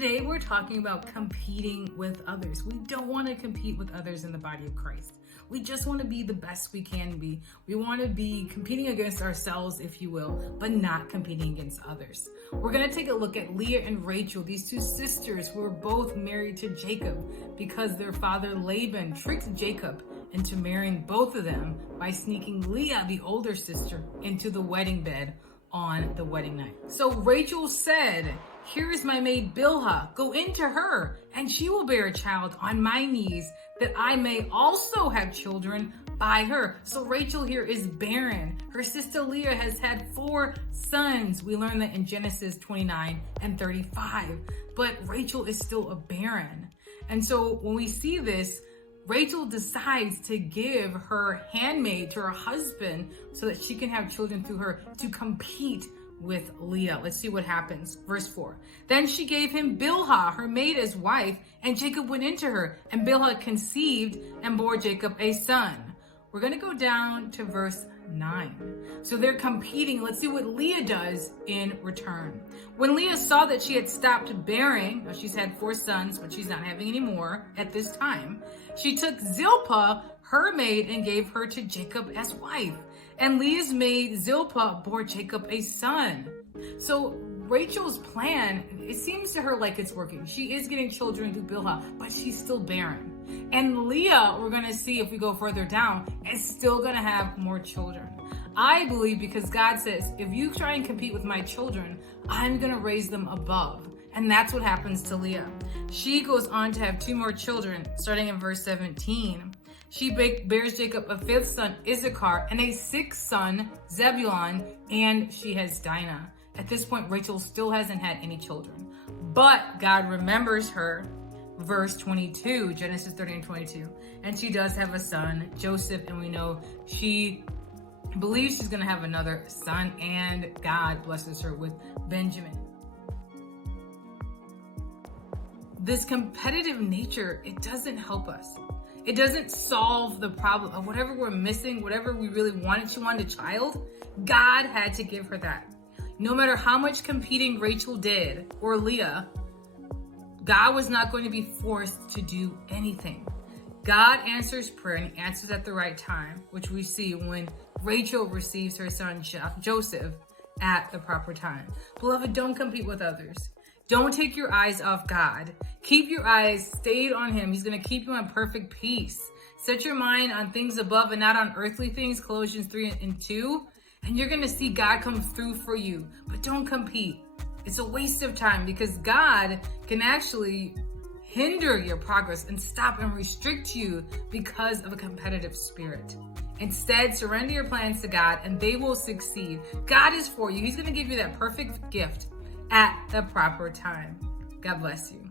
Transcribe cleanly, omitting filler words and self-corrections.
Today we're talking about competing with others. We don't want to compete with others in the body of Christ. We just want to be the best we can be. We want to be competing against ourselves, if you will, but not competing against others. We're going to take a look at Leah and Rachel, these two sisters who were both married to Jacob because their father Laban tricked Jacob into marrying both of them by sneaking Leah, the older sister, into the wedding bed on the wedding night. So Rachel said, "Here is my maid Bilhah, go into her, and she will bear a child on my knees, that I may also have children by her." So Rachel here is barren. Her sister Leah has had 4 sons. We learn that in Genesis 29 and 35. But Rachel is still a barren. And so when we see this, Rachel decides to give her handmaid to her husband so that she can have children through her to compete with Leah. Let's see what happens. Verse 4. Then she gave him Bilhah, her maid, as wife, and Jacob went into her, and Bilhah conceived and bore Jacob a son. We're going to go down to verse 9. So they're competing. Let's see what Leah does in return. When Leah saw that she had stopped bearing, now she's had 4 sons, but she's not having any more at this time, she took Zilpah, her maid, and gave her to Jacob as wife. And Leah's maid Zilpah bore Jacob a son. So Rachel's plan, it seems to her like it's working. She is getting children through Bilhah, but she's still barren. And Leah, we're going to see if we go further down, is still going to have more children. I believe because God says, if you try and compete with my children, I'm going to raise them above. And that's what happens to Leah. She goes on to have 2 more children, starting in verse 17. She bears Jacob a 5th son, Issachar, and a 6th son, Zebulun, and she has Dinah. At this point, Rachel still hasn't had any children. But God remembers her. Verse 22, Genesis 30 and 22. And she does have a son, Joseph, and we know she believes she's going to have another son, and God blesses her with Benjamin. This competitive nature, it doesn't help us. It doesn't solve the problem of whatever we're missing, whatever we really wanted. She wanted a child. God had to give her that. No matter how much competing Rachel did, or Leah, God was not going to be forced to do anything. God answers prayer, and he answers at the right time, which we see when Rachel receives her son Joseph at the proper time. Beloved, don't compete with others. Don't take your eyes off God. Keep your eyes stayed on him. He's going to keep you in perfect peace. Set your mind on things above and not on earthly things, Colossians 3 and 2. And you're going to see God come through for you. But don't compete. It's a waste of time because God can actually hinder your progress and stop and restrict you because of a competitive spirit. Instead, surrender your plans to God and they will succeed. God is for you. He's going to give you that perfect gift at the proper time. God bless you.